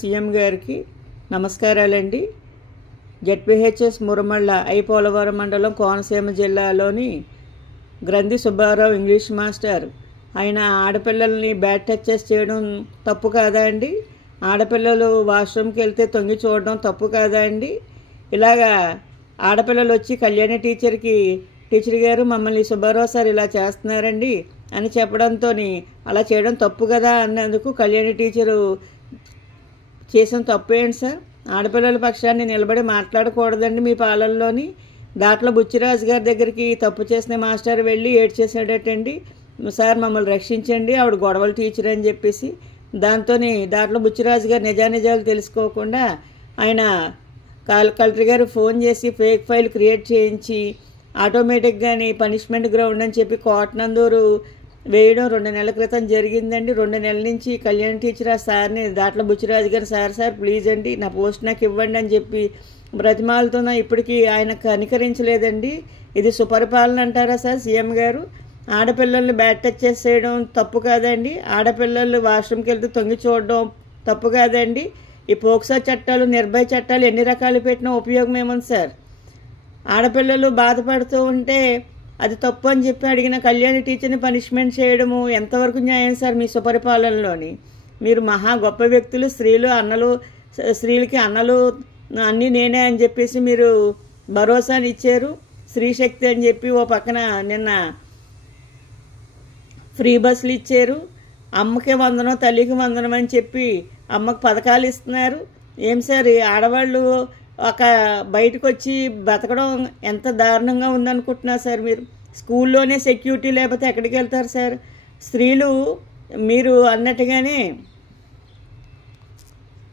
CM గారికి నమస్కారాలండి. ZPHS Muramalla I. Polavaram మండలం కోనసీమ జిల్లాలోని గ్రంథి సుబ్బారావు ఇంగ్లీష్ మాస్టర్ ఆయన ఆడపిల్లల్ని బ్యాడ్ టచెస్ చేయడం తప్పు కాదా అండి? ఆడపిల్లలు వాష్రూమ్కి వెళ్తే తొంగి చూడడం తప్పు కాదా అండి? ఇలాగా ఆడపిల్లలు వచ్చి కళ్యాణి టీచర్ గారు మమ్మల్ని సుబ్బారావు సార్ ఇలా చేస్తున్నారండి అని చెప్పడంతో అలా చేయడం తప్పు కదా అన్నందుకు కళ్యాణి టీచరు చేసిన తప్పు ఏంటి సార్? ఆడపిల్లల పక్షాన్ని నిలబడి మాట్లాడకూడదండి మీ పాలనలోని? దాంట్లో బుచ్చిరాజు గారి దగ్గరికి తప్పు చేసిన మాస్టర్ వెళ్ళి ఏడ్చేసాడటండి, సార్ మమ్మల్ని రక్షించండి, ఆవిడ గొడవల టీచర్ అని చెప్పేసి. దాంట్లో బుచ్చిరాజు గారు నిజానిజాలు తెలుసుకోకుండా ఆయన కలెక్టర్ గారు ఫోన్ చేసి ఫేక్ ఫైల్ క్రియేట్ చేయించి ఆటోమేటిక్గాని పనిష్మెంట్ గ్రౌండ్ అని చెప్పి కోటనందూరు వేయడం 2 నెలల క్రితం జరిగిందండి. 2 నెలల నుంచి కళ్యాణ్ టీచర్ ఆ సార్ని దాంట్లో బుచ్చిరాజు గారు సార్ ప్లీజ్ అండి నా పోస్ట్ నాకు ఇవ్వండి అని చెప్పి బ్రతిమాలుతున్నా ఇప్పటికీ ఆయన కనికరించలేదండి. ఇది సుపరిపాలన అంటారా సార్ సీఎం గారు? ఆడపిల్లల్ని బ్యాడ్ టచ్ చేసేయడం తప్పు కాదండి? ఆడపిల్లలు వాష్రూమ్కి వెళ్తే తొంగి చూడడం తప్పు కాదండి? ఈ పోక్సో చట్టాలు, నిర్భయ చట్టాలు ఎన్ని రకాలు పెట్టినా ఉపయోగం ఏముంది సార్? ఆడపిల్లలు బాధపడుతూ ఉంటే అది తప్పు అని చెప్పి అడిగిన కళ్యాణి టీచర్ని పనిష్మెంట్ చేయడము ఎంతవరకు న్యాయం సార్ మీ సుపరిపాలనలోని? మీరు మహా గొప్ప వ్యక్తులు, స్త్రీలకి అన్నలు అన్నీ నేనే అని చెప్పేసి మీరు భరోసాని ఇచ్చారు. స్త్రీ శక్తి అని చెప్పి ఓ పక్కన నిన్న ఫ్రీ బస్సులు ఇచ్చారు. అమ్మకి వందనం తల్లికి వందనం అని చెప్పి అమ్మకు పథకాలు ఇస్తున్నారు. ఏం సార్ ఆడవాళ్ళు ఒక బయటకు వచ్చి బతకడం ఎంత దారుణంగా ఉందనుకుంటున్నారు సార్ మీరు? స్కూల్లోనే సెక్యూరిటీ లేకపోతే ఎక్కడికి వెళ్తారు సార్? స్త్రీలు మీరు అన్నట్టుగానే